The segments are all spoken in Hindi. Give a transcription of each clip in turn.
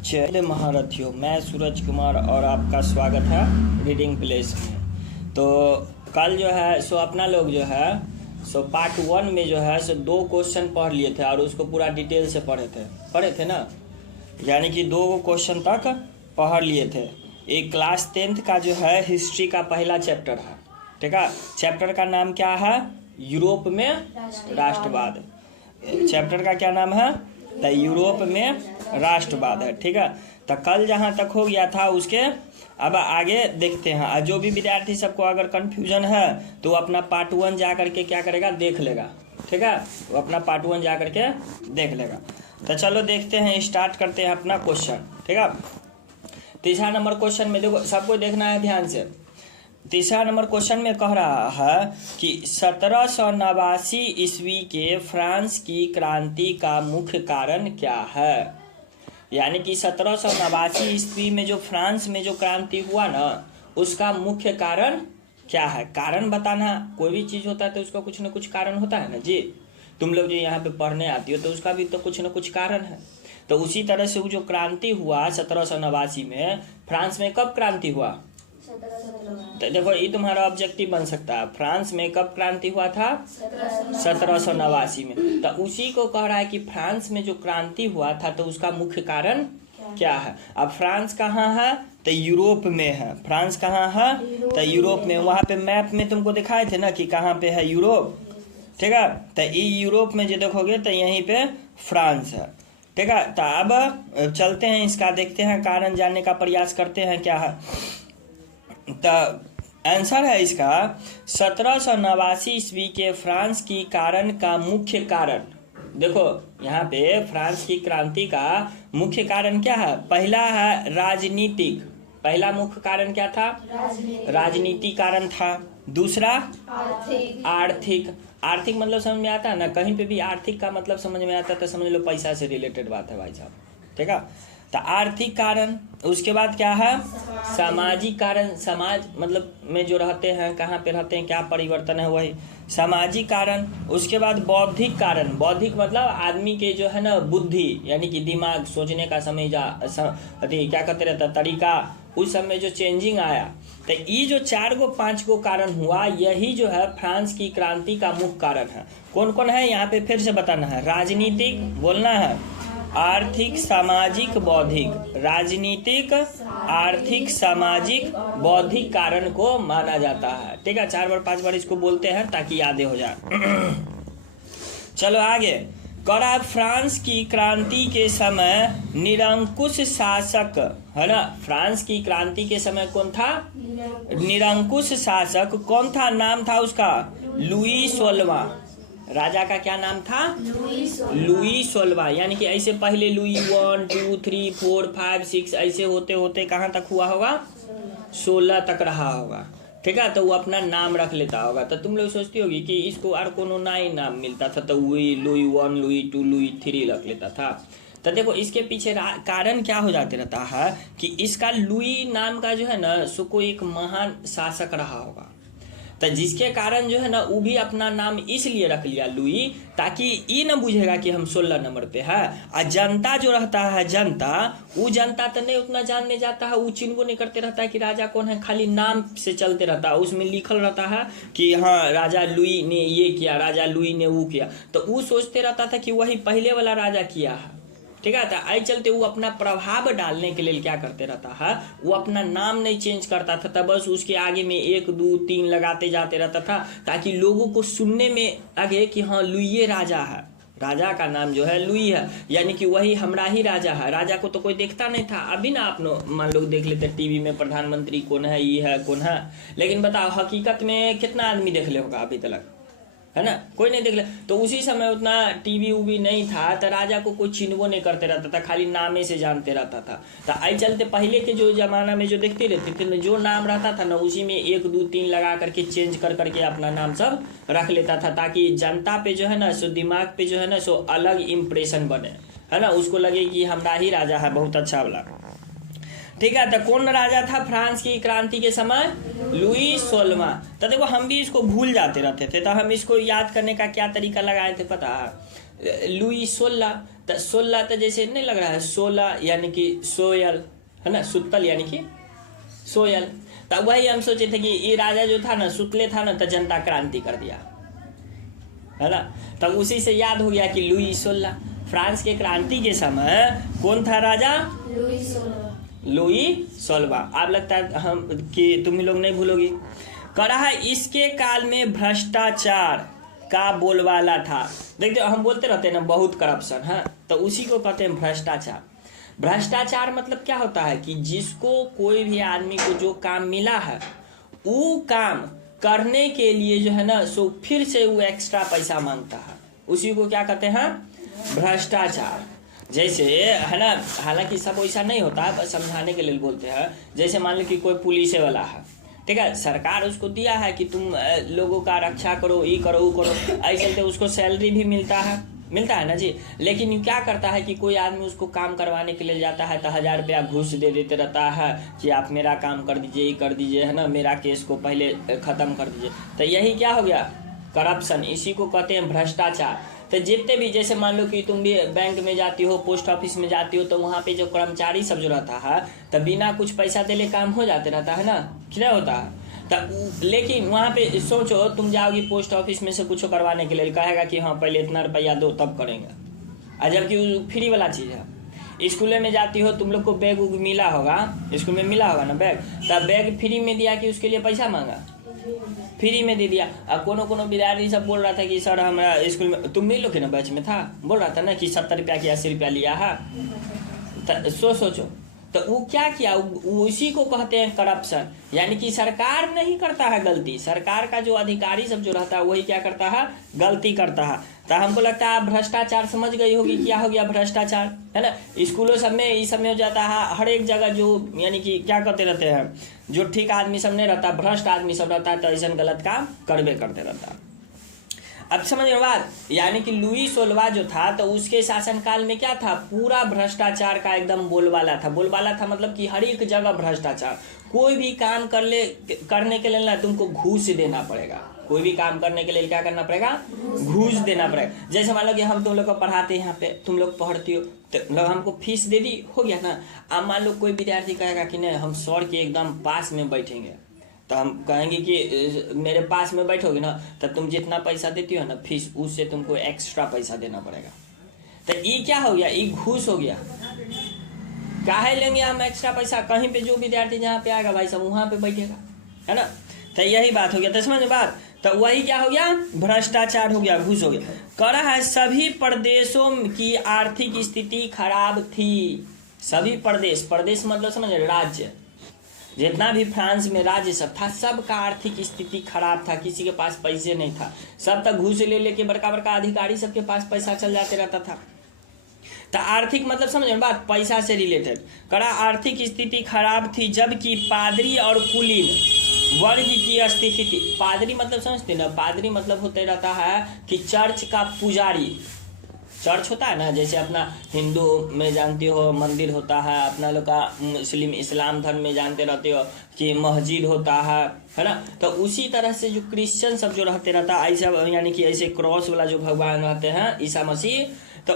जय महारथियों, मैं सूरज कुमार और आपका स्वागत है रीडिंग प्लेस में। तो कल जो है सो अपना लोग जो है सो पार्ट 1 में जो है सो 2 क्वेश्चन पढ़ लिए थे और उसको पूरा डिटेल से पढ़े थे ना, यानी कि 2 क्वेश्चन तक पढ़ लिए थे। एक क्लास 10th का जो है हिस्ट्री का पहला चैप्टर है, ठीक है। चैप्टर का नाम क्या है? यूरोप में राष्ट्रवाद। चैप्टर का क्या नाम है? तो यूरोप में राष्ट्रवाद है, ठीक है। तो कल जहाँ तक हो गया था उसके अब आगे देखते हैं। और जो भी विद्यार्थी सबको अगर कन्फ्यूजन है तो अपना पार्ट 1 जा करके क्या करेगा, देख लेगा, ठीक है। वो अपना पार्ट 1 जा करके देख लेगा। तो चलो देखते हैं, स्टार्ट करते हैं अपना क्वेश्चन, ठीक है। तीसरा नंबर क्वेश्चन में देखो, सबको देखना है ध्यान से। तीसरा नंबर क्वेश्चन में कह रहा है कि 1789 ईस्वी के फ्रांस की क्रांति का मुख्य कारण क्या है। यानी कि 1789 ईस्वी में जो फ्रांस में जो क्रांति हुआ ना, उसका मुख्य कारण क्या है। कारण बताना, कोई भी चीज़ होता है तो उसका कुछ ना कुछ कारण होता है ना जी। तुम लोग जो यहाँ पे पढ़ने आती हो तो उसका भी तो कुछ ना कुछ कारण है। तो उसी तरह से वो जो क्रांति हुआ 1789 में, फ्रांस में कब क्रांति हुआ? तो देखो ये तुम्हारा ऑब्जेक्टिव बन सकता है, फ्रांस में कब क्रांति हुआ था? 1789 में। तो उसी को कह रहा है कि फ्रांस में जो क्रांति हुआ था तो उसका मुख्य कारण क्या है। अब फ्रांस कहाँ है? तो यूरोप में है। फ्रांस कहाँ है? तो यूरोप में। वहाँ पे मैप में तुमको दिखाए थे ना कि कहाँ पे है यूरोप, ठीक है। तो ये यूरोप में जो देखोगे तो यहीं पे फ्रांस है, ठीक है। तो अब चलते हैं, इसका देखते हैं, कारण जानने का प्रयास करते हैं क्या है। तो आंसर है इसका 1789 ईस्वी के फ्रांस की कारण का मुख्य कारण। देखो यहाँ पे फ्रांस की क्रांति का मुख्य कारण क्या है? पहला है राजनीतिक। पहला मुख्य कारण क्या था? राजनीति कारण था। दूसरा आर्थिक। आर्थिक मतलब समझ में आता है ना, कहीं पे भी आर्थिक का मतलब समझ में आता है तो समझ लो पैसा से रिलेटेड बात है भाई साहब, ठीक है। तो आर्थिक कारण। उसके बाद क्या है? सामाजिक कारण। समाज मतलब में जो रहते हैं, कहाँ पे रहते हैं, क्या परिवर्तन है, वही सामाजिक कारण। उसके बाद बौद्धिक कारण। बौद्धिक मतलब आदमी के जो है ना बुद्धि, यानी कि दिमाग, सोचने का समय क्या कहते रहता तरीका, उस समय जो चेंजिंग आया। तो ये जो 4-5 कारण हुआ, यही जो है फ्रांस की क्रांति का मुख्य कारण है। कौन कौन है यहाँ पे फिर से बताना है। राजनीतिक बोलना है, आर्थिक, सामाजिक, बौद्धिक। राजनीतिक, आर्थिक, सामाजिक, बौद्धिक कारण को माना जाता है, ठीक है। 4 बार 5 बार इसको बोलते हैं ताकि याद हो जाए। चलो आगे। करा फ्रांस की क्रांति के समय निरंकुश शासक है ना। फ्रांस की क्रांति के समय कौन था? निरंकुश शासक कौन था? नाम था उसका लुई 16वां। राजा का क्या नाम था? लुई 16वां। यानी कि ऐसे पहले लुई 1, 2, 3, 4, 5, 6 ऐसे होते होते कहाँ तक हुआ होगा? 16 तक रहा होगा, ठीक है। तो वो अपना नाम रख लेता होगा। तो तुम लोग सोचती होगी कि इसको और कोनो नया नाम मिलता था तो वही लुई 1, लुई 2, लुई 3 रख लेता था। तो देखो इसके पीछे कारण क्या हो जाते रहता है कि इसका लुई नाम का जो है ना सो कोई एक महान शासक रहा होगा। तो जिसके कारण जो है ना वो भी अपना नाम इसलिए रख लिया लुई, ताकि ये ना बुझेगा कि हम 16 नंबर पे है। और जनता जो रहता है, जनता, वो जनता तो नहीं उतना जानने जाता है, वो चिन्ह नहीं करते रहता है कि राजा कौन है, खाली नाम से चलते रहता है। उसमें लिखल रहता है कि हाँ राजा लुई ने ये किया, राजा लुई ने वो किया। तो वो सोचते रहता था कि वही पहले वाला राजा किया है, ठीक है। तो आई चलते वो अपना प्रभाव डालने के लिए क्या करते रहता है, वो अपना नाम नहीं चेंज करता था। तब बस उसके आगे में 1, 2, 3 लगाते जाते रहता था ताकि लोगों को सुनने में लगे कि हाँ लुई राजा है, राजा का नाम जो है लुई है, यानी कि वही हमरा ही राजा है। राजा को तो कोई देखता नहीं था। अभी ना आप मान लोग देख लेते टीवी में प्रधानमंत्री कौन है, ये है कौन है, लेकिन बताओ हकीकत में कितना आदमी देख ले होगा अभी तक, है ना? कोई नहीं देख ले। तो उसी समय उतना टीवी उवी नहीं था तो राजा को कोई चिन्हवो नहीं करते रहता था, खाली नामे से जानते रहता था। तो आई चलते पहले के जो जमाना में जो देखते रहते थे, जो नाम रहता था ना उसी में 1, 2, 3 लगा करके चेंज कर करके अपना नाम सब रख लेता था, ताकि जनता पे जो है ना सो दिमाग पे जो है ना सो अलग इम्प्रेशन बने, है ना। उसको लगे कि हमारा ही राजा है, बहुत अच्छा वाला, ठीक है। तो कौन राजा था फ्रांस की क्रांति के समय? लुई 16वां। तो देखो हम भी इसको भूल जाते रहते थे, तो हम इसको याद करने का क्या तरीका लगाए थे पता है? लुई 16, तो 16 तो जैसे नहीं लग रहा है 16 यानी कि सोयल है ना, सुतल यानी कि सोयल। तो वही हम सोचे थे कि ये राजा जो था ना सुतले था ना, तो जनता क्रांति कर दिया है ना। तब उसी से याद हो गया कि लुई 16। फ्रांस के क्रांति के समय कौन था राजा? लुई 16। अब लगता है हम कि तुम लोग नहीं भूलोगी। कह रहा है इसके काल में भ्रष्टाचार का बोलबाला था। देखते हम बोलते रहते हैं ना बहुत करप्शन है, तो उसी को कहते हैं भ्रष्टाचार। भ्रष्टाचार मतलब क्या होता है कि जिसको कोई भी आदमी को जो काम मिला है वो काम करने के लिए जो है ना सो फिर से वो एक्स्ट्रा पैसा मांगता है, उसी को क्या कहते हैं? भ्रष्टाचार। जैसे है ना, हालांकि सब वैसा नहीं होता है, बस समझाने के लिए बोलते हैं। जैसे मान लो कि कोई पुलिस वाला है, ठीक है, सरकार उसको दिया है कि तुम लोगों का रक्षा करो, ये करो वो करो, ऐसे तो उसको सैलरी भी मिलता है ना जी। लेकिन क्या करता है कि कोई आदमी उसको काम करवाने के लिए जाता है तो 1000 रुपया घूस दे देते रहता है कि आप मेरा काम कर दीजिए, ये कर दीजिए है ना, मेरा केस को पहले ख़त्म कर दीजिए। तो यही क्या हो गया? करप्शन। इसी को कहते हैं भ्रष्टाचार। तो जितने भी, जैसे मान लो कि तुम भी बैंक में जाती हो, पोस्ट ऑफिस में जाती हो, तो वहाँ पे जो कर्मचारी सब जो रहता है तो बिना कुछ पैसा देले काम हो जाते रहता है ना, क्या होता है। तब लेकिन वहाँ पे सोचो तुम जाओगी पोस्ट ऑफिस में से कुछ करवाने के लिए, कहेगा कि हाँ पहले इतना रुपया दो तब करेंगे, और जबकि फ्री वाला चीज़ है। स्कूल में जाती हो, तुम लोग को बैग उग मिला होगा, स्कूल में मिला होगा ना बैग, तब बैग फ्री में दिया कि उसके लिए पैसा मांगा? फ्री में दे दिया। अब कोनो विद्यार्थी सब बोल रहा था कि सर हमारा स्कूल में, तुम नहीं लोग ना बैच में था, बोल रहा था ना कि 70 रुपया की 80 रुपया लिया है। सोचो तो वो क्या किया, उसी को कहते हैं करप्शन। यानी कि सरकार नहीं करता है गलती, सरकार का जो अधिकारी सब जो रहता है वही क्या करता है? गलती करता है। तो हमको लगता है आप भ्रष्टाचार समझ गई होगी क्या हो गया भ्रष्टाचार, है ना। स्कूलों सब में ये सब में हो जाता है, हर एक जगह जो यानी कि क्या करते रहते हैं, जो ठीक आदमी सब नहीं रहता, भ्रष्ट आदमी सब रहता है, तो ऐसा गलत काम करबे करते रहता है। अब समझ लो बात, यानी कि लुई 16 जो था तो उसके शासनकाल में क्या था? पूरा भ्रष्टाचार का एकदम बोलबाला था। बोलबाला था मतलब कि हर एक जगह भ्रष्टाचार। कोई भी काम करने के लिए ना तुमको घूस देना पड़ेगा। कोई भी काम करने के लिए क्या करना पड़ेगा? घूस देना पड़ेगा। जैसे मान लो कि हम तुम लोग को पढ़ाते हैं, यहाँ पे तुम लोग पढ़ती हो तो लोग हमको फीस दे दी, हो गया ना। अब मान लो कोई विद्यार्थी कहेगा कि नहीं हम सर के एकदम पास में बैठेंगे, तो हम कहेंगे कि मेरे पास में बैठोगे ना तब तुम जितना पैसा देती हो ना फीस, उससे तुमको एक्स्ट्रा पैसा देना पड़ेगा। तो ये क्या हो गया? ये घूस हो गया। काहे लेंगे हम एक्स्ट्रा पैसा? कहीं पे जो विद्यार्थी जहाँ पे आएगा भाई साहब वहाँ पे बैठेगा, है ना। तो यही बात हो गया। तो समझ बात, तो वही क्या हो गया? भ्रष्टाचार हो गया, घूस हो गया। कह रहा है सभी प्रदेशों की आर्थिक स्थिति खराब थी। सभी प्रदेश, प्रदेश मतलब समझ राज्य, जितना भी फ्रांस में राज्य सब था सबका आर्थिक स्थिति खराब था। किसी के पास पैसे नहीं था, सब तक घूस ले लेके बड़का बड़का अधिकारी सबके पास पैसा चल जाते रहता था। तो आर्थिक मतलब समझ बात, पैसा से रिलेटेड। करा आर्थिक स्थिति खराब थी, जबकि पादरी और कुलीन वर्ग की स्थिति थी। पादरी मतलब समझते ना, पादरी मतलब होते रहता है कि चर्च का पुजारी। चर्च होता है ना, जैसे अपना हिंदू में जानते हो मंदिर होता है, अपना लोग का मुस्लिम इस्लाम धर्म में जानते रहते हो कि मस्जिद होता है ना। तो उसी तरह से जो क्रिश्चियन सब जो रहते रहता है ऐसा, यानी कि ऐसे क्रॉस वाला जो भगवान रहते हैं ईसा मसीह, तो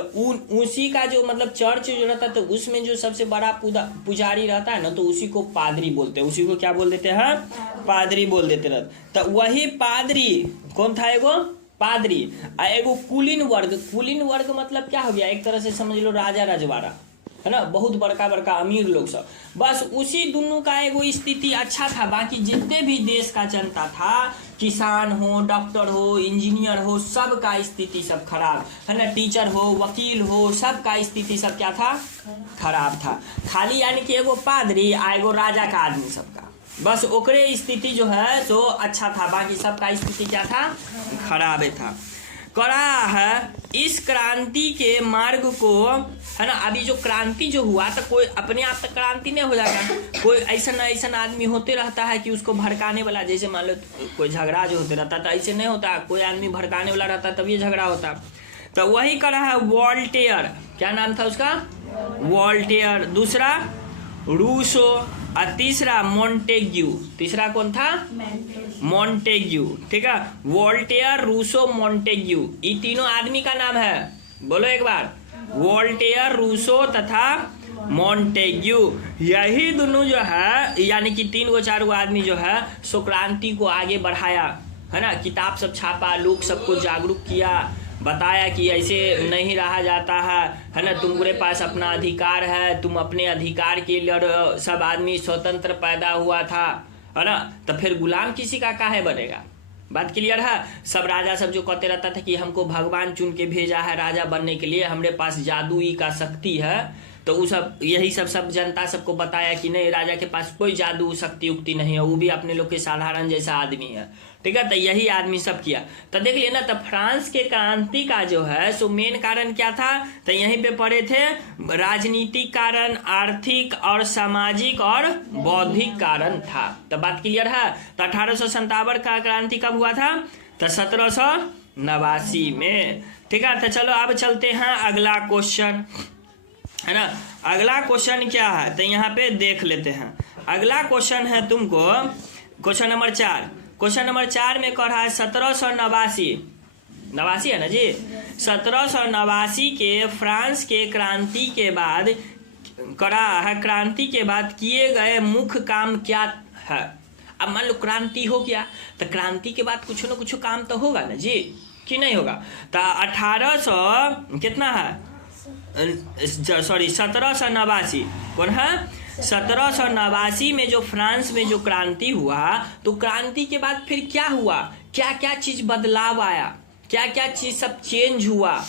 उसी का जो मतलब चर्च जो रहता है तो उसमें जो सबसे बड़ा पुजारी रहता है ना, तो उसी को पादरी बोलते हैं। उसी को क्या बोल देते हैं? पादरी बोल देते रहते। तो वही पादरी कौन था? एगो पादरी, एगो कुलीन वर्ग। कुलीन वर्ग मतलब क्या हो गया? एक तरह से समझ लो राजा रजवाड़ा, है ना, बहुत बड़का बड़का अमीर लोग सब। बस उसी दोनों का एगो स्थिति अच्छा था। बाकी जितने भी देश का जनता था, किसान हो, डॉक्टर हो, इंजीनियर हो, सब का स्थिति सब खराब, है ना। टीचर हो, वकील हो, सब का स्थिति सब क्या था? खराब था। खाली यानी कि एगो पादरी आ एगो राजा का आदमी सबका, बस ओकरे स्थिति जो है तो अच्छा था, बाकी सबका स्थिति क्या था? खराब था। करा है इस क्रांति के मार्ग को, है ना। अभी जो क्रांति जो हुआ तो कोई अपने आप तक क्रांति नहीं हो जाएगा, कोई ऐसा आदमी होते रहता है कि उसको भड़काने वाला। जैसे मान लो कोई झगड़ा जो होते रहता तो ऐसे नहीं होता, कोई आदमी भड़काने वाला रहता तब ये झगड़ा होता। तो वही करा है वॉल्टेयर, क्या नाम था उसका? वॉल्टेयर। दूसरा रूसो, और तीसरा मोंटेग्यू। तीसरा कौन था? मोंटेग्यू, ठीक है। वोल्टेयर, रूसो, मोंटेग्यू, ये तीनों आदमी का नाम है। बोलो एक बार, वोल्टेयर, रूसो तथा मॉन्टेग्यू, यही दोनों जो है यानी कि 3 4 आदमी जो है सो क्रांति को आगे बढ़ाया, है ना। किताब सब छापा, लोग सबको जागरूक किया, बताया कि ऐसे नहीं रहा जाता है ना। तुम्हारे पास अपना अधिकार है, तुम अपने अधिकार के लिए सब आदमी स्वतंत्र पैदा हुआ था, है ना। तो फिर गुलाम किसी का काहे बनेगा? बात क्लियर है। सब राजा सब जो कहते रहता था कि हमको भगवान चुन के भेजा है राजा बनने के लिए, हमारे पास जादुई का शक्ति है, तो वो सब यही सब जनता सबको बताया कि नहीं, राजा के पास कोई जादू शक्ति उक्ति नहीं है, वो भी अपने लोग के साधारण जैसा आदमी है, ठीक है। तो यही आदमी सब किया। तो देख लिए ना, तो फ्रांस के क्रांति का जो है सो मेन कारण क्या था? तो यहीं पे पढ़े थे, राजनीतिक कारण, आर्थिक और सामाजिक और बौद्धिक कारण था। तो बात क्लियर है। तो 1857 का क्रांति कब हुआ था? तो 1789 में, ठीक है। तो चलो अब चलते हैं अगला क्वेश्चन, है ना। अगला क्वेश्चन क्या है? तो यहाँ पे देख लेते हैं। अगला क्वेश्चन है तुमको क्वेश्चन नंबर 4। क्वेश्चन नंबर 4 में कह रहा है 1789 है ना जी। 1789 के फ्रांस के क्रांति के बाद करा है, क्रांति के बाद किए गए मुख्य काम क्या है? अब मान लो क्रांति हो गया, तो क्रांति के बाद कुछ न कुछ काम तो होगा ना जी, कि नहीं होगा? तो 1789 कौन है? 1789 में जो फ्रांस में जो क्रांति हुआ, तो क्रांति के बाद फिर क्या हुआ? क्या क्या चीज बदलाव आया, क्या क्या चीज सब चेंज हुआ,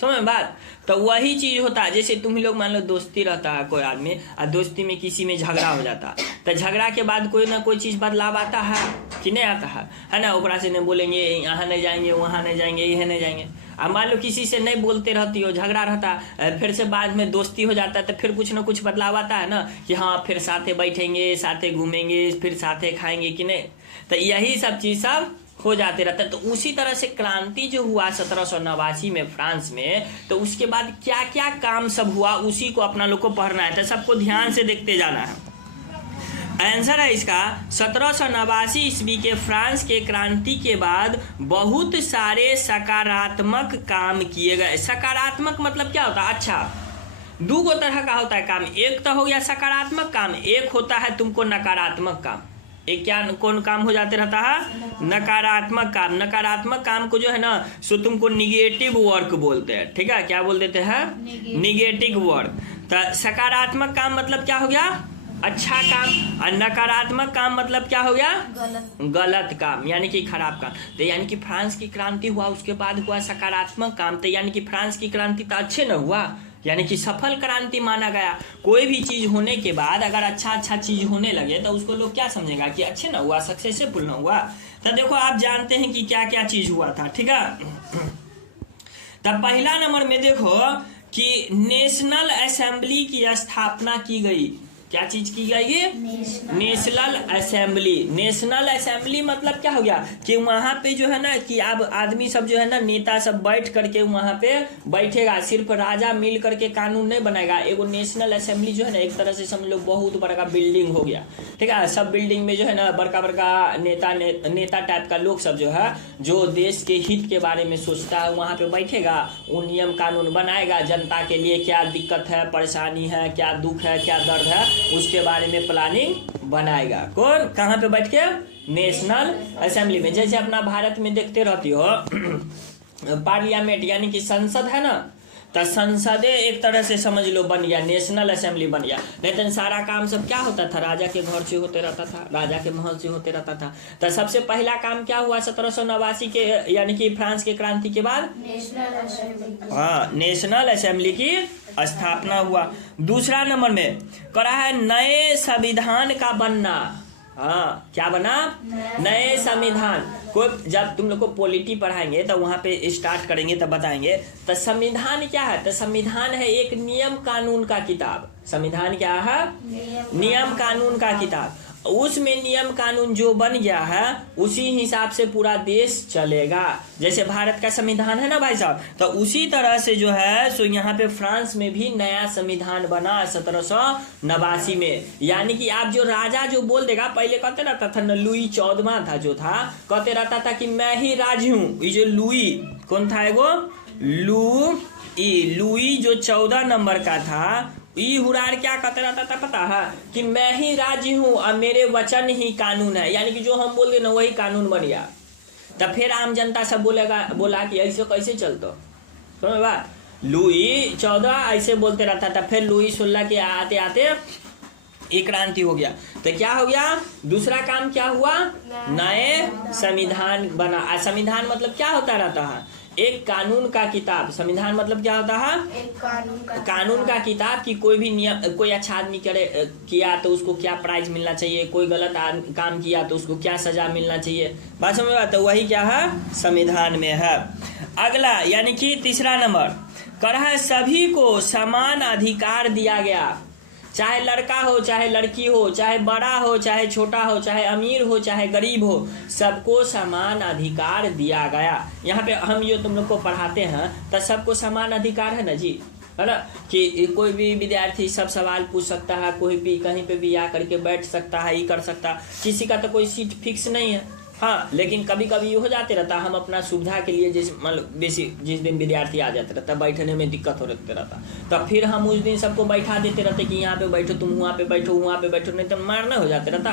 समझ में बात? तो वही चीज होता है, जैसे तुम ही लोग मान लो दोस्ती रहता है कोई आदमी, और दोस्ती में किसी में झगड़ा हो जाता, तो झगड़ा के बाद कोई ना कोई चीज बदलाव आता है कि नहीं आता है ना। ऊपरा से नहीं बोलेंगे यहाँ नहीं जाएंगे, वहाँ नहीं जाएंगे, यह नहीं जाएंगे। अब मान लो किसी से नहीं बोलते रहती हो, झगड़ा रहता, फिर से बाद में दोस्ती हो जाता है, तो फिर कुछ ना कुछ बदलाव आता है ना, कि हाँ फिर साथे बैठेंगे, साथे घूमेंगे, फिर साथे खाएंगे, कि नहीं। तो यही सब चीज सब हो जाते रहता है। तो उसी तरह से क्रांति जो हुआ 1789 में फ्रांस में, तो उसके बाद क्या क्या काम सब हुआ, उसी को अपना लोग को पढ़ना है। तो सबको ध्यान से देखते जाना है। आंसर है इसका 1789 ईस्वी के फ्रांस के क्रांति के बाद बहुत सारे सकारात्मक काम किए गए। सकारात्मक मतलब क्या होता है? अच्छा, दो तरह का होता है काम। एक तो हो गया सकारात्मक काम, एक होता है तुमको नकारात्मक काम। एक क्या कौन काम हो जाते रहता है? नकारात्मक काम। नकारात्मक काम को जो है ना सो तुमको निगेटिव वर्क बोलते हैं, ठीक है। क्या बोल देते हैं? Negative work. तो सकारात्मक काम मतलब क्या हो गया? अच्छा काम। और नकारात्मक काम मतलब क्या हो गया? गलत काम, यानी कि खराब काम। तो यानी कि फ्रांस की क्रांति हुआ, उसके बाद हुआ सकारात्मक काम, तो यानी कि फ्रांस की क्रांति तो अच्छे न हुआ, यानी कि सफल क्रांति माना गया। कोई भी चीज होने के बाद अगर अच्छा चीज होने लगे तो उसको लोग क्या समझेगा कि अच्छे ना हुआ, सक्सेसफुल ना हुआ। तो देखो आप जानते हैं कि क्या क्या चीज हुआ था, ठीक है। तब पहला नंबर में देखो कि नेशनल असेंबली की स्थापना की गई। क्या चीज की गई है? National assembly. नेशनल असेंबली मतलब क्या हो गया कि वहां पे जो है ना कि अब आदमी सब जो है ना, नेता सब बैठ करके वहां पे बैठेगा, सिर्फ राजा मिल करके कानून नहीं बनाएगा। एगो नेशनल असेंबली जो है ना, एक तरह से समझ लो बहुत बड़ा बिल्डिंग हो गया, ठीक है। सब बिल्डिंग में जो है ना बड़का नेता टाइप का लोग सब जो है, जो देश के हित के बारे में सोचता है, वहां पे बैठेगा, वो नियम कानून बनाएगा, जनता के लिए क्या दिक्कत है, परेशानी है, क्या दुख है, क्या दर्द है, उसके बारे में प्लानिंग बनाएगा। कौन? कहाँ पे बैठ के? नेशनल असेंबली में। जैसे अपना भारत में देखते रहती हो पार्लियामेंट यानी कि संसद है ना, तो संसदे एक तरह से समझ लो बन गया, नेशनल असेंबली बन गया। नहीं तो सारा काम सब क्या होता था? राजा के घर से होते रहता था, राजा के महल से होते रहता था। तो सबसे पहला काम क्या हुआ 1789 के यानी कि फ्रांस के क्रांति के बाद? नेशनल असेंबली की स्थापना हुआ। दूसरा नंबर में करा है नए संविधान का बनना। हाँ, क्या बना? नए संविधान। कोई जब तुम लोग को पॉलिटी पढ़ाएंगे तो वहां पे स्टार्ट करेंगे तब बताएंगे। तो संविधान क्या है? तो संविधान है एक नियम कानून का किताब। संविधान क्या है? नियम कानून का किताब। उसमें नियम कानून जो बन गया है उसी हिसाब से पूरा देश चलेगा। जैसे भारत का संविधान है ना भाई साहब, तो उसी तरह से जो है सो यहाँ पे फ्रांस में भी नया संविधान बना 1789 में। यानी कि आप जो राजा जो बोल देगा, पहले कहते रहता था ना, लुई 14वां था जो था, कहते रहता था कि मैं ही राज हूँ। ये जो लुई कौन था? एगो लुई जो 14 नंबर का था, ई हुरार क्या कहते रहता था पता है कि मैं ही राज्य हूँ और मेरे वचन ही कानून है, यानी कि जो हम बोल दें ना वही कानून बन गया। तब फिर आम जनता सब बोला कि ऐसे कैसे चलता, समझ बात। लुई 14 ऐसे बोलते रहता था, फिर लुई 16 के आते आते एक क्रांति हो गया। तो क्या हो गया, दूसरा काम क्या हुआ, नए संविधान बना। संविधान मतलब क्या होता रहता है, एक कानून का किताब। संविधान मतलब क्या होता है, एक कानून का किताब कि कोई भी नियम, कोई अच्छा आदमी किया तो उसको क्या प्राइज मिलना चाहिए, कोई गलत काम किया तो उसको क्या सजा मिलना चाहिए। बात समझ में आता, वही क्या है, संविधान में है। अगला यानी कि तीसरा नंबर कर है सभी को समान अधिकार दिया गया, चाहे लड़का हो चाहे लड़की हो, चाहे बड़ा हो चाहे छोटा हो, चाहे अमीर हो चाहे गरीब हो, सबको समान अधिकार दिया गया। यहाँ पे हम जो तुम लोग को पढ़ाते हैं तो सबको समान अधिकार है ना जी, है ना, कि कोई भी विद्यार्थी सब सवाल पूछ सकता है, कोई भी कहीं पे भी आ करके बैठ सकता है, ये कर सकता है, किसी का तो कोई सीट फिक्स नहीं है। हाँ, लेकिन कभी कभी ये हो जाते रहता, हम अपना सुविधा के लिए जिस मतलब बेसी जिस दिन विद्यार्थी आ जाते रहता, बैठने में दिक्कत हो रहता, तब फिर हम उस दिन सबको बैठा देते रहते कि यहाँ पे बैठो, तुम वहाँ पे बैठो, वहाँ पे बैठो, नहीं तो मारना हो जाते रहता।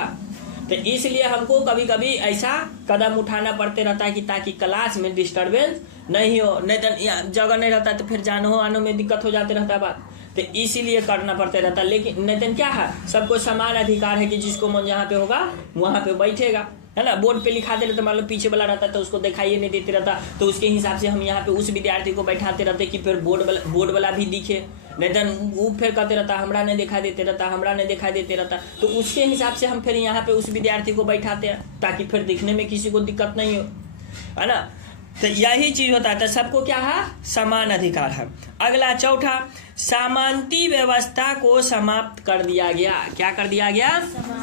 तो इसलिए हमको कभी कभी ऐसा कदम उठाना पड़ते रहता है कि ताकि क्लास में डिस्टर्बेंस नहीं हो, नहीं तो जगह नहीं रहता तो फिर जानो आने में दिक्कत हो जाते रहता है बात, तो इसीलिए करना पड़ते रहता। लेकिन नहीं तो क्या है, सबको समान अधिकार है कि जिसको मन जहाँ पे होगा वहाँ पे बैठेगा, है ना। बोर्ड पे लिखा दे रहे तो मान लो पीछे वाला रहता तो उसको दिखाई नहीं देते रहता, तो उसके हिसाब से हम यहाँ पे उस विद्यार्थी को बैठाते रहते कि फिर बोर्ड वाला भी दिखे, नहीं तो वो फिर कहते रहता हमरा नहीं दिखाई देते रहता, हमरा नहीं दिखाई देते रहता, तो उसके हिसाब से हम फिर यहाँ पे उस विद्यार्थी को बैठाते हैं ताकि फिर दिखने में किसी को दिक्कत नहीं हो, है ना। तो यही चीज होता है, तो सबको क्या है, समान अधिकार है। अगला चौथा, सामंती व्यवस्था को समाप्त कर दिया गया। क्या कर दिया गया,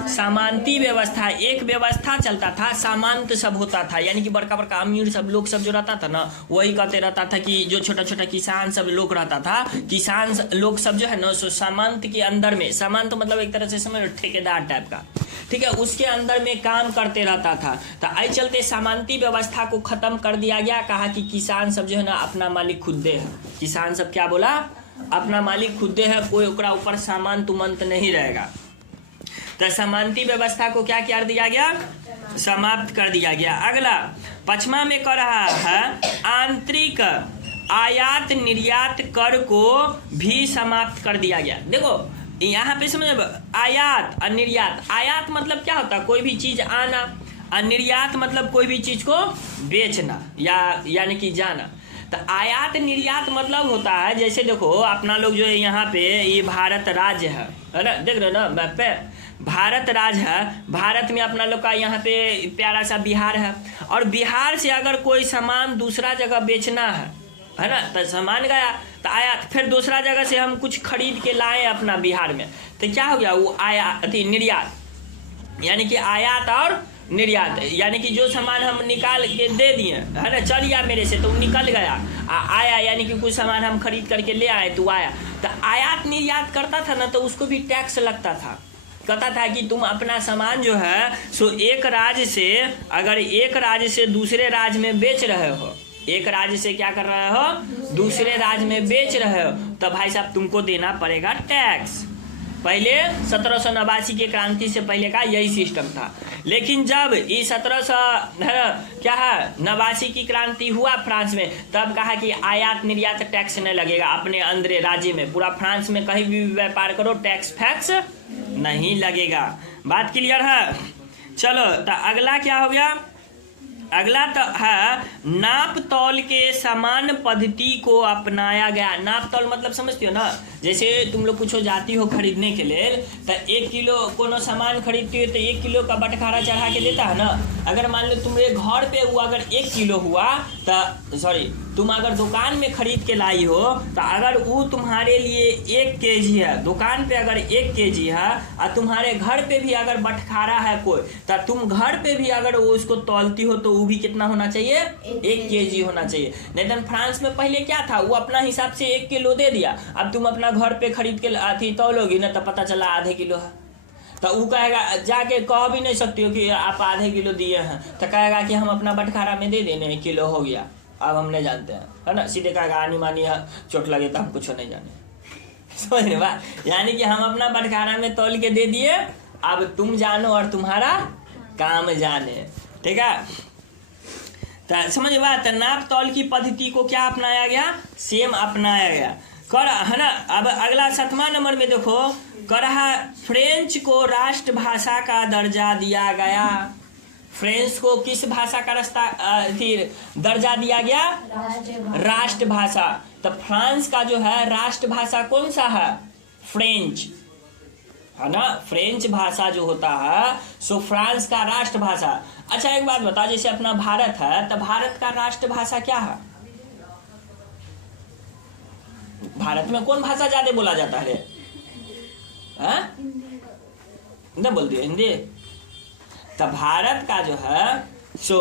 सामंती व्यवस्था। एक व्यवस्था चलता था, सामंत सब होता था, यानी कि बड़का बड़का अमीर सब लोग सब जो रहता था ना, वही कहते रहता था कि जो छोटा छोटा किसान सब लोग रहता था, किसान लोग सब जो है ना, सो सामंत के अंदर में, सामंत मतलब एक तरह से समझ ठेकेदार टाइप का, ठीक है, उसके अंदर में काम करते रहता था। तो आई चलते सामंती व्यवस्था को खत्म कर दिया गया, कहा कि किसान सब जो है ना अपना मालिक खुदे है। किसान सब क्या बोला, अपना मालिक खुदे है, कोई ओकरा ऊपर सामंत उमंत नहीं रहेगा। तो सामंती व्यवस्था को क्या कर दिया गया, समाप्त कर दिया गया। अगला पचमा में कर रहा है आंतरिक आयात निर्यात कर को भी समाप्त कर दिया गया। देखो यहाँ पे समझ, आयात और निर्यात। आयात मतलब क्या होता है, कोई भी चीज आना, और निर्यात मतलब कोई भी चीज को बेचना या यानी कि जाना। तो आयात निर्यात मतलब होता है, जैसे देखो अपना लोग जो है यहाँ पे ये भारत राज्य है ना, देख रहे हो ना मैप पे, भारत राज्य है। भारत में अपना लोग का यहाँ पे प्यारा सा बिहार है, और बिहार से अगर कोई सामान दूसरा जगह बेचना है ना, तो सामान गया तो आयात, फिर दूसरा जगह से हम कुछ खरीद के लाए अपना बिहार में, तो क्या हो गया, वो आयात निर्यात, यानी कि आयात और निर्यात, यानी कि जो सामान हम निकाल के दे दिए, है ना, चल गया मेरे से तो निकल गया, आया, यानी कि कुछ सामान हम खरीद करके ले आए तो आया। तो आयात निर्यात करता था ना, तो उसको भी टैक्स लगता था। कहता था कि तुम अपना सामान जो है सो एक राज्य से, अगर एक राज्य से दूसरे राज्य में बेच रहे हो, एक राज्य से क्या कर रहे हो, दूसरे राज्य में बेच रहे हो, तो भाई साहब तुमको देना पड़ेगा टैक्स। पहले 1789 के क्रांति से पहले का यही सिस्टम था। लेकिन जब ये 1789 की क्रांति हुआ फ्रांस में, तब कहा कि आयात निर्यात टैक्स नहीं लगेगा अपने अंदर राज्य में, पूरा फ्रांस में कहीं भी व्यापार करो टैक्स फैक्स नहीं लगेगा। बात क्लियर है। चलो तो अगला क्या हो गया, अगला तो है नाप तौल के समान पद्धति को अपनाया गया। नाप तौल मतलब समझते हो ना, जैसे तुम लोग कुछ जाती हो खरीदने के लिए, तो 1 किलो कोनो सामान खरीदती हो तो 1 किलो का बटखारा चढ़ा के देता है ना। अगर मान लो तुम्हारे घर पे वो अगर 1 किलो हुआ तो सॉरी, तुम अगर दुकान में खरीद के लाई हो, तो अगर वो तुम्हारे लिए 1 केजी है, दुकान पे अगर 1 केजी है, और तुम्हारे घर पे भी अगर बटखारा है कोई, तो तुम घर पे भी अगर वो उसको तौलती हो तो वो भी कितना होना चाहिए, 1 केजी होना चाहिए। नहीं तो फ्रांस में पहले क्या था, वो अपना हिसाब से 1 किलो दे दिया, अब तुम अपना घर पे खरीद के अथी तौलोगी ना, तो पता चला आधे किलो है, तो वो कहेगा, जाके कह भी नहीं सकती हो कि आप आधे किलो दिए हैं, तो कहेगा कि हम अपना बटखारा में दे देने 1 किलो हो गया, अब हम नहीं जानते हैं, है ना, सीधे कहा आनी मानी चोट लगे तो हम कुछ नहीं जाने। समझ रहे बात, यानी कि हम अपना बटखारा में तौल के दे दिए, अब तुम जानो और तुम्हारा काम जाने। ठीक है, तो समझ बात, नाप तौल की पद्धति को क्या अपनाया गया, सेम अपनाया गया। कर, है ना। अब अगला 7वां नंबर में देखो, करहा फ्रेंच को राष्ट्रभाषा का दर्जा दिया गया। फ्रेंच को किस भाषा का दर्जा दिया गया, राष्ट्रभाषा। तो फ्रांस का जो है राष्ट्रभाषा कौन सा है, फ्रेंच, है ना। फ्रेंच भाषा जो होता है सो फ्रांस का राष्ट्रभाषा। अच्छा एक बात बता, जैसे अपना भारत है तो भारत का राष्ट्रभाषा क्या है, भारत में कौन भाषा ज्यादा बोला जाता है, नहीं बोलती हिंदी। तो भारत का जो है सो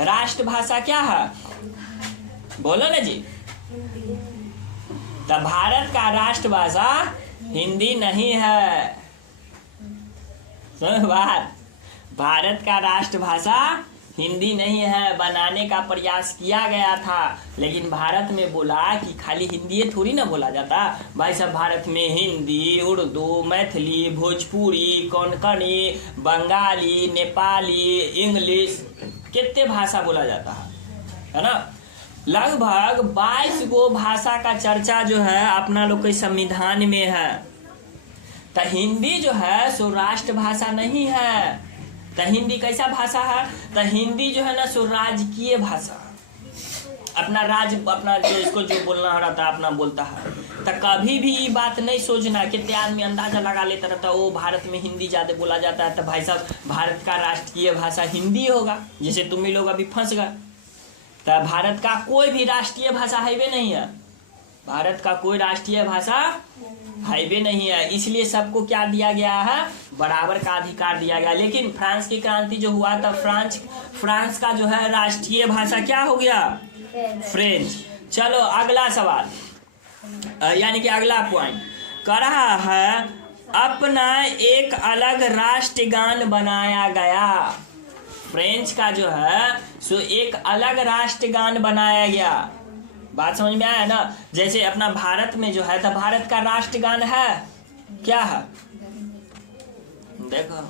राष्ट्रभाषा क्या है, बोलो ना जी। तो भारत का राष्ट्रभाषा हिंदी नहीं है। सुनो बात, भारत का राष्ट्रभाषा हिंदी नहीं है। बनाने का प्रयास किया गया था, लेकिन भारत में बोला कि खाली हिंदी थोड़ी ना बोला जाता भाई साहब। भारत में हिंदी, उर्दू, मैथिली, भोजपुरी, कोंकणी, बंगाली, नेपाली, इंग्लिश, कितने भाषा बोला जाता है ना। लगभग 22 गो भाषा का चर्चा जो है अपना लोग के संविधान में है। तो हिंदी जो है सो राष्ट्रभाषा नहीं है। तो हिंदी कैसा भाषा है, तो हिंदी जो है ना सो राजकीय भाषा, अपना राज्य, अपना जो इसको जो बोलना रहता है अपना बोलता है। तो कभी भी ये बात नहीं सोचना, कितने आदमी अंदाजा लगा लेता रहता है वो भारत में हिंदी ज्यादा बोला जाता है तो भाई साहब भारत का राष्ट्रीय भाषा हिंदी होगा, जैसे तुम ही लोग अभी फंस गए। तो भारत का कोई भी राष्ट्रीय भाषा हाईवे नहीं है, भारत का कोई राष्ट्रीय भाषा हाईवे नहीं है। इसलिए सबको क्या दिया गया है, बराबर का अधिकार दिया गया। लेकिन फ्रांस की क्रांति जो हुआ था, फ्रांस का जो है राष्ट्रीय भाषा क्या हो गया, फ्रेंच। चलो अगला सवाल, यानी कि अगला पॉइंट कर रहा है, अपना एक अलग राष्ट्रगान बनाया गया। फ्रेंच का जो है सो एक अलग राष्ट्रगान बनाया गया। बात समझ में आया ना। जैसे अपना भारत में जो है तो भारत का राष्ट्रगान है क्या है, देखो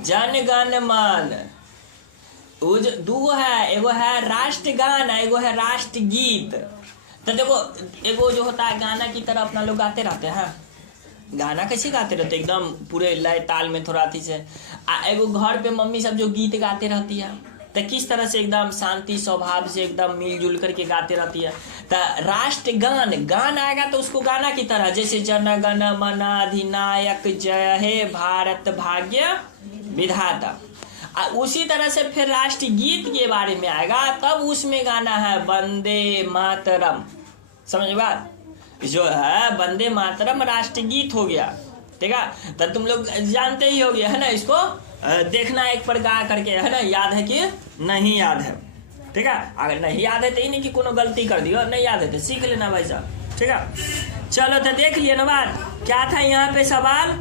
जन गण मन। दो है, एगो है राष्ट्रगान, एगो है राष्ट्रगीत। तो देखो एगो जो होता है गाना की तरह अपना लोग गाते रहते हैं, गाना कैसे गाते रहते एकदम पूरे लय ताल में थोड़ा थी से। एगो घर पे मम्मी सब जो गीत गाते रहती है तो किस तरह से एकदम शांति स्वभाव से एकदम मिलजुल करके गाते रहती है। तो राष्ट्रगान, गान आएगा तो उसको गाना की तरह, जैसे जन गण मन अधिनायक जय हे भारत भाग्य विधाता। उसी तरह से फिर राष्ट्रगीत के बारे में आएगा, तब उसमें गाना है वंदे मातरम। समझ बात, जो है वंदे मातरम राष्ट्रगीत हो गया। ठीक है, तो तुम लोग जानते ही हो गए है ना, इसको देखना एक बार गा करके, है ना, याद है कि नहीं याद है। ठीक है, अगर नहीं याद है तो नहीं कि कोनो गलती कर दियो, नहीं याद है तो सीख लेना भाई साहब। ठीक है, चलो तो देख लिए ना बात क्या था यहाँ पे सवाल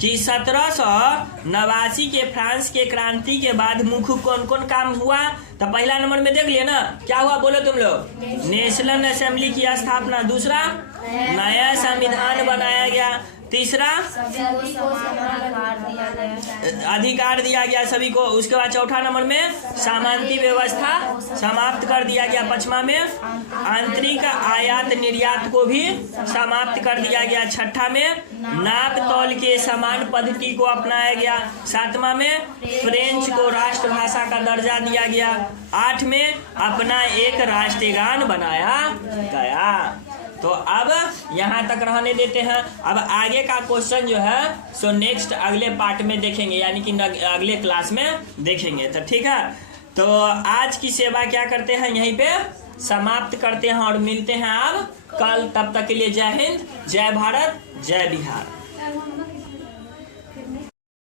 कि 1789 के फ्रांस के क्रांति के बाद मुख्य कौन कौन काम हुआ। तो पहला नंबर में देख लिए ना क्या हुआ, बोलो तुम लोग, नेशनल असेंबली की स्थापना। दूसरा, नया संविधान बनाया गया। तीसरा, अधिकार दिया गया सभी को। उसके बाद चौथा नंबर में सामंती व्यवस्था समाप्त कर दिया गया। पांचवा में आंतरिक आयात निर्यात को भी समाप्त कर दिया गया। छठा में नाप तौल के समान पद्धति को अपनाया गया। सातवां में फ्रेंच को राष्ट्रभाषा का दर्जा दिया गया। 8 में अपना एक राष्ट्रगान बनाया गया। तो अब यहाँ तक रहने देते हैं। अब आगे का क्वेश्चन जो है सो नेक्स्ट अगले पार्ट में देखेंगे, यानी कि अगले क्लास में देखेंगे। तो ठीक है, तो आज की सेवा क्या करते हैं यहीं पे समाप्त करते हैं और मिलते हैं अब कल। तब तक के लिए जय हिंद, जय भारत, जय बिहार।